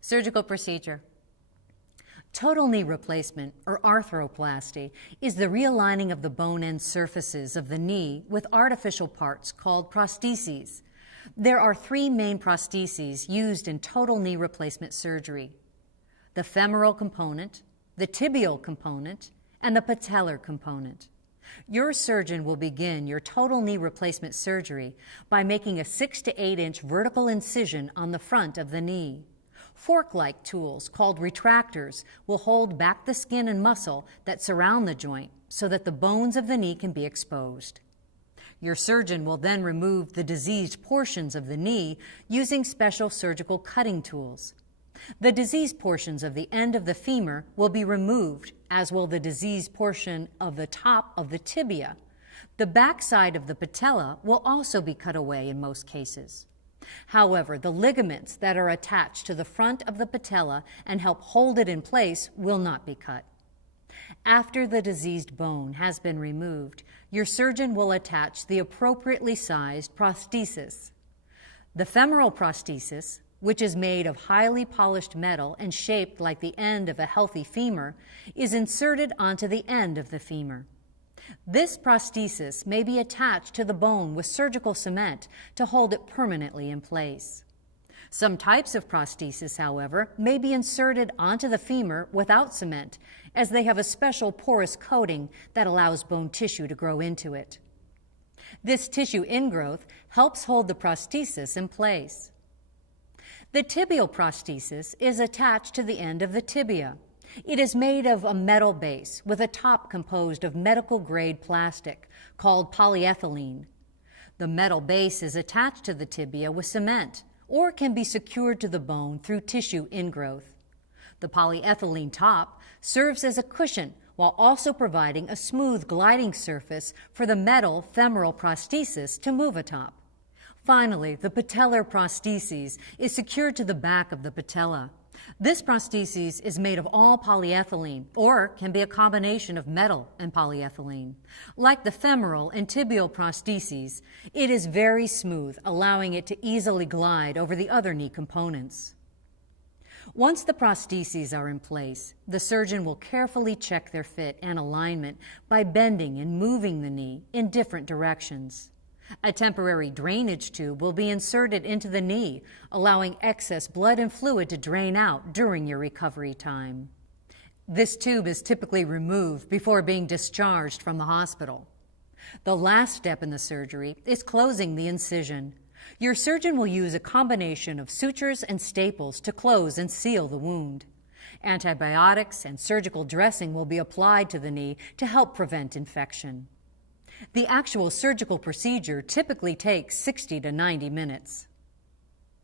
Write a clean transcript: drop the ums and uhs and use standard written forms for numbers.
Surgical procedure. Total knee replacement, or arthroplasty, is the realigning of the bone end surfaces of the knee with artificial parts called prostheses. There are three main prostheses used in total knee replacement surgery: the femoral component, the tibial component, and the patellar component. Your surgeon will begin your total knee replacement surgery by making a 6 to 8 inch vertical incision on the front of the knee. Fork-like tools called retractors will hold back the skin and muscle that surround the joint so that the bones of the knee can be exposed. Your surgeon will then remove the diseased portions of the knee using special surgical cutting tools. The diseased portions of the end of the femur will be removed, as will the diseased portion of the top of the tibia. The backside of the patella will also be cut away in most cases. However, the ligaments that are attached to the front of the patella and help hold it in place will not be cut. After the diseased bone has been removed, your surgeon will attach the appropriately sized prosthesis. The femoral prosthesis, which is made of highly polished metal and shaped like the end of a healthy femur, is inserted onto the end of the femur. This prosthesis may be attached to the bone with surgical cement to hold it permanently in place. Some types of prosthesis, however, may be inserted onto the femur without cement, as they have a special porous coating that allows bone tissue to grow into it. This tissue ingrowth helps hold the prosthesis in place. The tibial prosthesis is attached to the end of the tibia. It is made of a metal base with a top composed of medical-grade plastic called polyethylene. The metal base is attached to the tibia with cement or can be secured to the bone through tissue ingrowth. The polyethylene top serves as a cushion while also providing a smooth gliding surface for the metal femoral prosthesis to move atop. Finally, the patellar prosthesis is secured to the back of the patella. This prosthesis is made of all polyethylene or can be a combination of metal and polyethylene. Like the femoral and tibial prostheses, it is very smooth, allowing it to easily glide over the other knee components. Once the prostheses are in place, the surgeon will carefully check their fit and alignment by bending and moving the knee in different directions. A temporary drainage tube will be inserted into the knee, allowing excess blood and fluid to drain out during your recovery time. This tube is typically removed before being discharged from the hospital. The last step in the surgery is closing the incision. Your surgeon will use a combination of sutures and staples to close and seal the wound. Antibiotics and surgical dressing will be applied to the knee to help prevent infection. The actual surgical procedure typically takes 60 to 90 minutes.